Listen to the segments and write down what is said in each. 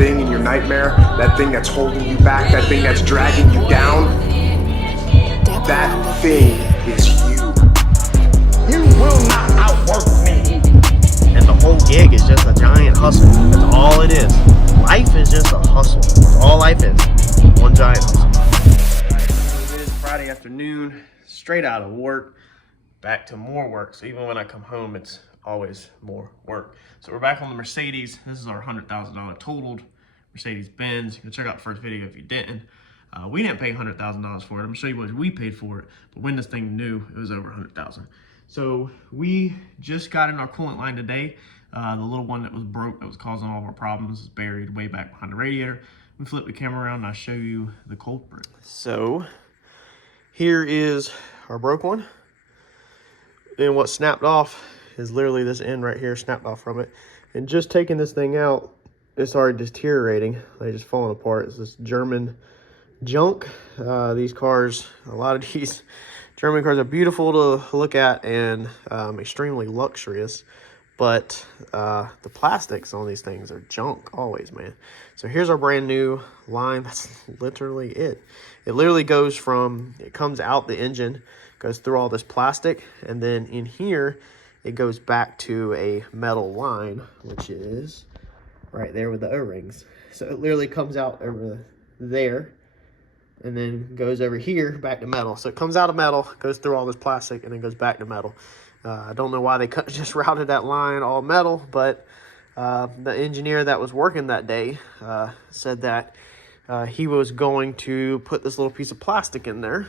thing in your nightmare, that thing that's holding you back, that thing that's dragging you down, that thing is you. You will not outwork me. And the whole gig is just a giant hustle. That's all it is. Life is just a hustle. That's all life is. One giant hustle. It is Friday afternoon, straight out of work, back to more work. So even when I come home, it's always more work. So we're back on the Mercedes. This is our $100,000 totaled Mercedes Benz. You can check out the first video if you didn't. We didn't pay $100,000 for it. I'm gonna show you what we paid for it. But when this thing new, it was over $100,000. So we just got in our coolant line today. The little one that was broke, that was causing all of our problems, is buried way back behind the radiator. We flip the camera around and I'll show you the culprit. So here is our broke one. And what snapped off is literally this end right here snapped off from it. And just taking this thing out, it's already deteriorating. They're just falling apart. It's this German junk. These cars, a lot of these German cars are beautiful to look at and extremely luxurious. But the plastics on these things are junk always, man. So here's our brand new line. That's literally it. It literally goes from, it comes out the engine, goes through all this plastic, and then in here, it goes back to a metal line, which is right there with the O-rings. So it literally comes out over there, and then goes over here, back to metal. So it comes out of metal, goes through all this plastic, and then goes back to metal. I don't know why they just routed that line all metal, but the engineer that was working that day said that he was going to put this little piece of plastic in there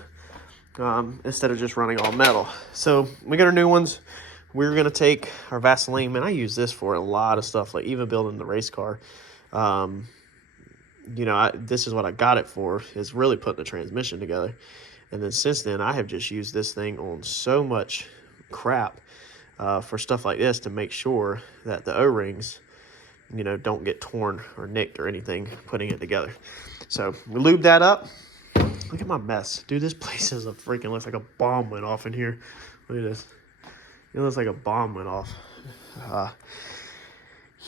instead of just running all metal. So we got our new ones. We're going to take our Vaseline. Man, I use this for a lot of stuff, like even building the race car. You know, this is what I got it for, is really putting the transmission together. And then since then, I have just used this thing on so much crap for stuff like this to make sure that the O-rings, you know, don't get torn or nicked or anything putting it together. So we lubed that up. Look at my mess. Dude, this place is looks like a bomb went off in here. Look at this. It looks like a bomb went off.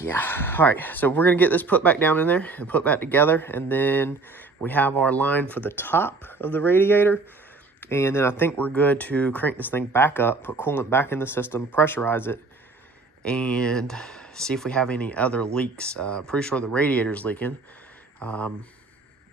Yeah. All right. So we're going to get this put back down in there and put back together. And then we have our line for the top of the radiator. And then I think we're good to crank this thing back up, put coolant back in the system, pressurize it, and see if we have any other leaks. Pretty sure the radiator's leaking,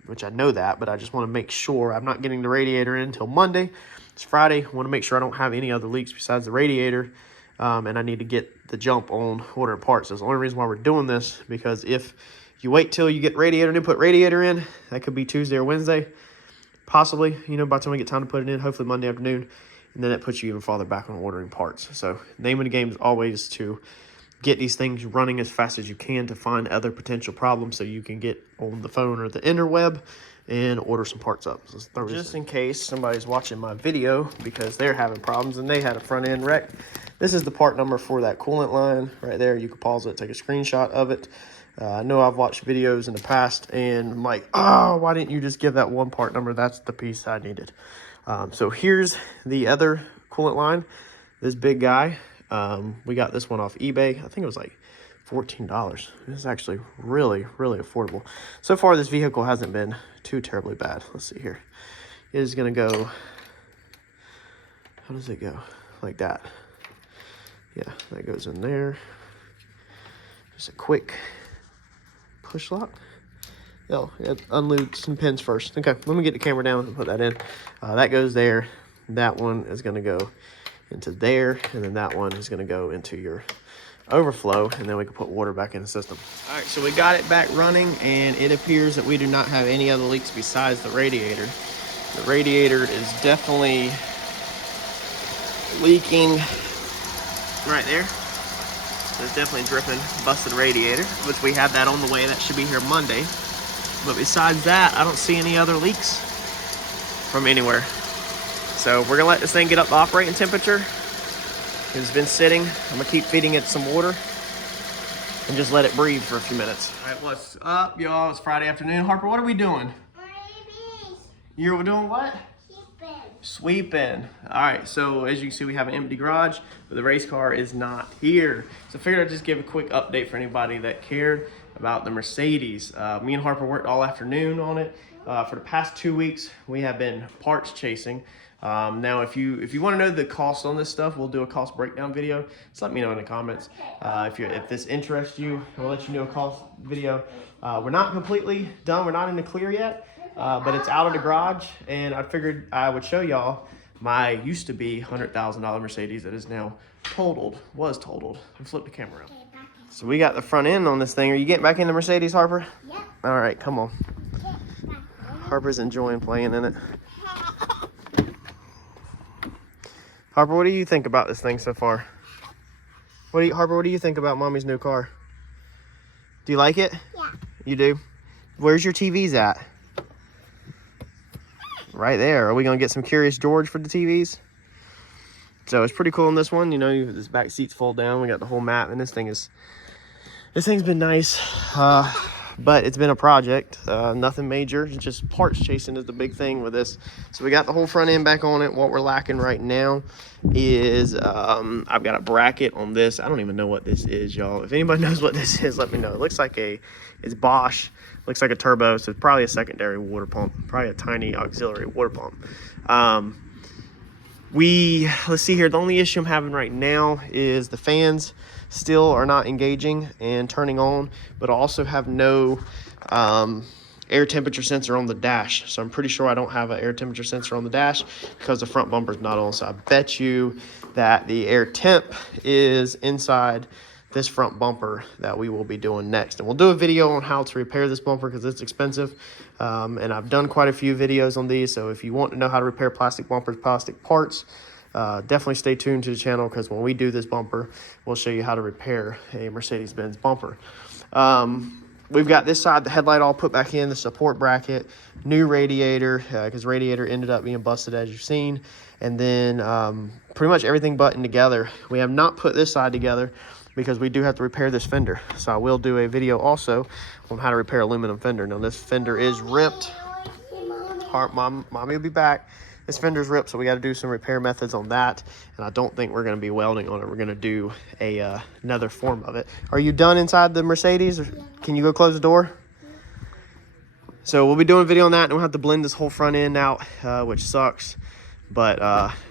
which I know that, but I just want to make sure. I'm not getting the radiator in until Monday. It's Friday. I want to make sure I don't have any other leaks besides the radiator, and I need to get the jump on ordering parts. That's the only reason why we're doing this, because if you wait till you get radiator and then put radiator in, that could be Tuesday or Wednesday. Possibly, you know, by the time we get time to put it in, hopefully Monday afternoon, and then that puts you even farther back on ordering parts. So name of the game is always to get these things running as fast as you can to find other potential problems so you can get on the phone or the interweb and order some parts up. So just in case somebody's watching my video because they're having problems and they had a front end wreck, this is the part number for that coolant line right there. You can pause it, take a screenshot of it. I know I've watched videos in the past and I'm like, oh, why didn't you just give that one part number? That's the piece I needed. So here's the other coolant line, this big guy. We got this one off eBay. I think it was like $14. It's actually really, really affordable. So far, this vehicle hasn't been too terribly bad. Let's see here. It is going to go, how does it go? Like that. Yeah, that goes in there. Just a quick push lock. Oh, yeah, unload some pins first. Okay, let me get the camera down and put that in. That goes there. That one is going to go into there, and then that one is going to go into your overflow, and then we can put water back in the system. All right, so we got it back running, and it appears that we do not have any other leaks besides the radiator. The radiator is definitely leaking right there. There's definitely dripping, busted radiator, which we have that on the way. That should be here Monday. But besides that, I don't see any other leaks from anywhere. So we're gonna let this thing get up to operating temperature. It's been sitting. I'm gonna keep feeding it some water and just let it breathe for a few minutes. All right, what's up, y'all? It's Friday afternoon. Harper, what are we doing? You're doing what? Sweeping. All right, so as you can see, we have an empty garage, but the race car is not here. So I figured I'd just give a quick update for anybody that cared. about the Mercedes. Me and Harper worked all afternoon on it. For the past 2 weeks, we have been parts chasing. Now, if you want to know the cost on this stuff, we'll do a cost breakdown video. Just let me know in the comments. If this interests you, we'll let you know a cost video. We're not completely done. We're not in the clear yet, but it's out of the garage, and I figured I would show y'all my used to be $100,000 Mercedes that is now was totaled. And flip the camera around. So we got the front end on this thing. Are you getting back in the Mercedes, Harper? Yeah. All right, come on. Harper's enjoying playing in it. Harper, what do you think about this thing so far? Harper, what do you think about Mommy's new car? Do you like it? Yeah. You do? Where's your TVs at? Right there. Are we gonna get some Curious George for the TVs? So it's pretty cool in this one. You know, this back seats fold down. We got the whole map, and this thing's been nice, but it's been a project. Nothing major. It's just parts chasing is the big thing with this. So we got the whole front end back on it. What we're lacking right now is I've got a bracket on this. I don't even know what this is, y'all. If anybody knows what this is, let me know. It looks like it's Bosch. Looks like a turbo, so it's probably a secondary water pump, probably a tiny auxiliary water pump. Let's see here. The only issue I'm having right now is the fans still are not engaging and turning on, but I also have no air temperature sensor on the dash. So I'm pretty sure I don't have an air temperature sensor on the dash because the front bumper's not on. So I bet you that the air temp is inside this front bumper that we will be doing next. And we'll do a video on how to repair this bumper because it's expensive. And I've done quite a few videos on these. So if you want to know how to repair plastic bumpers, plastic parts, definitely stay tuned to the channel because when we do this bumper, we'll show you how to repair a Mercedes Benz bumper. We've got this side, the headlight all put back in, the support bracket, new radiator, because radiator ended up being busted as you've seen. And then pretty much everything buttoned together. We have not put this side together because we do have to repair this fender. So I will do a video also on how to repair aluminum fender. Now this fender is ripped. Mommy will be back. This fender's ripped, so we got to do some repair methods on that. And I don't think we're going to be welding on it. We're going to do another form of it. Are you done inside the Mercedes? Or can you go close the door? So we'll be doing a video on that, and we'll have to blend this whole front end out, which sucks. But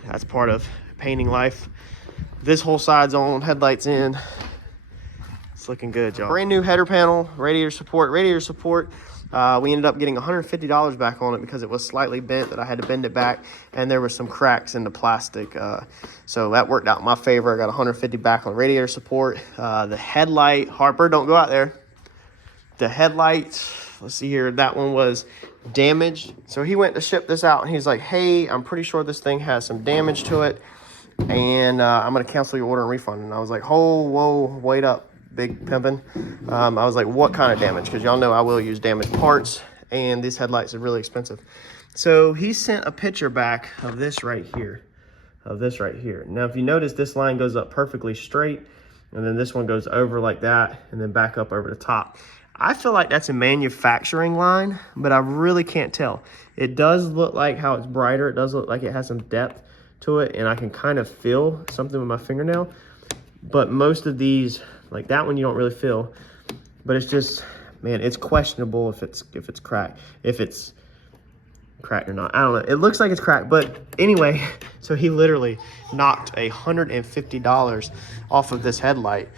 that's part of painting life. This whole side's on, headlights in. It's looking good, y'all. Brand new header panel, radiator support. We ended up getting $150 back on it because it was slightly bent, that I had to bend it back, and there were some cracks in the plastic. So that worked out in my favor. I got $150 back on radiator support. The headlight, Harper, don't go out there. The headlight, let's see here, that one was damaged. So he went to ship this out, and he's like, hey, I'm pretty sure this thing has some damage to it, and I'm going to cancel your order and refund. And I was like, oh, whoa, wait up. Big pimpin'. I was like, what kind of damage? Because y'all know I will use damaged parts, and these headlights are really expensive. So he sent a picture back of this right here. Now, if you notice, this line goes up perfectly straight, and then this one goes over like that, and then back up over the top. I feel like that's a manufacturing line, but I really can't tell. It does look like how it's brighter. It does look like it has some depth to it, and I can kind of feel something with my fingernail. But most of these, like that one, you don't really feel. But it's just, man, it's questionable if it's cracked. If it's cracked or not, I don't know. It looks like it's cracked, but anyway, so he literally knocked $150 off of this headlight,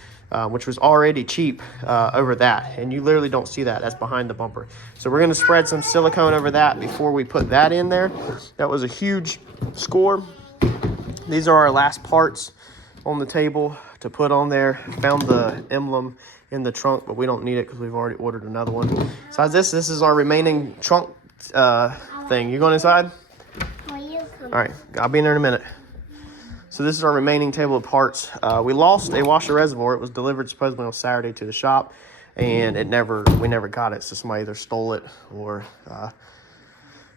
which was already cheap over that. And you literally don't see that. That's behind the bumper. So we're gonna spread some silicone over that before we put that in there. That was a huge score. These are our last parts on the table to put on there. Found the emblem in the trunk, but we don't need it because we've already ordered another one. Besides this is our remaining trunk thing. You going inside? All right, I'll be in there in a minute. So this is our remaining table of parts. We lost a washer reservoir. It was delivered supposedly on Saturday to the shop, and we never got it. So somebody either stole it or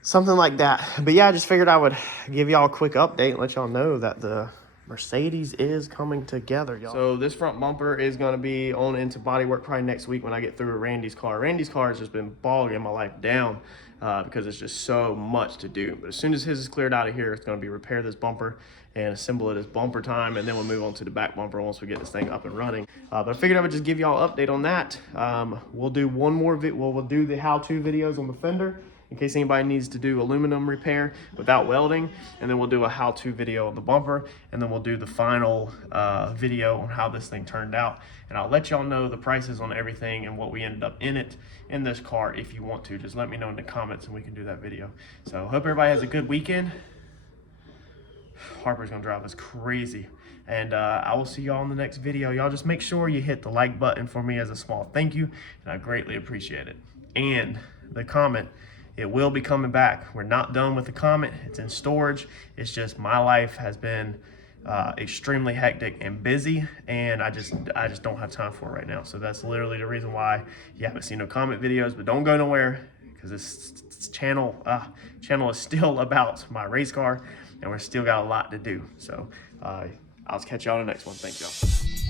something like that. But yeah, I just figured I would give y'all a quick update and let y'all know that the Mercedes is coming together, y'all. So this front bumper is going to be on into body work probably next week when I get through Randy's car. Randy's car has just been bogging my life down because it's just so much to do. But as soon as his is cleared out of here, it's going to be repair this bumper and assemble it as bumper time, and then we'll move on to the back bumper once we get this thing up and running. But I figured I would just give y'all an update on that. We'll do one more we'll do the how-to videos on the fender in case anybody needs to do aluminum repair without welding, and then we'll do a how-to video on the bumper, and then we'll do the final video on how this thing turned out, and I'll let y'all know the prices on everything and what we ended up in this car. If you want to, just let me know in the comments and we can do that video. So hope everybody has a good weekend. Harper's gonna drive us crazy, and I will see y'all in the next video. Y'all just make sure you hit the like button for me as a small thank you, and I greatly appreciate it. And the Comet, it will be coming back. We're not done with the Comet. It's in storage. It's just my life has been extremely hectic and busy, and I just don't have time for it right now. So that's literally the reason why you haven't seen no Comet videos. But don't go nowhere, because this channel is still about my race car, and we're still got a lot to do. So I'll catch y'all on the next one. Thank y'all.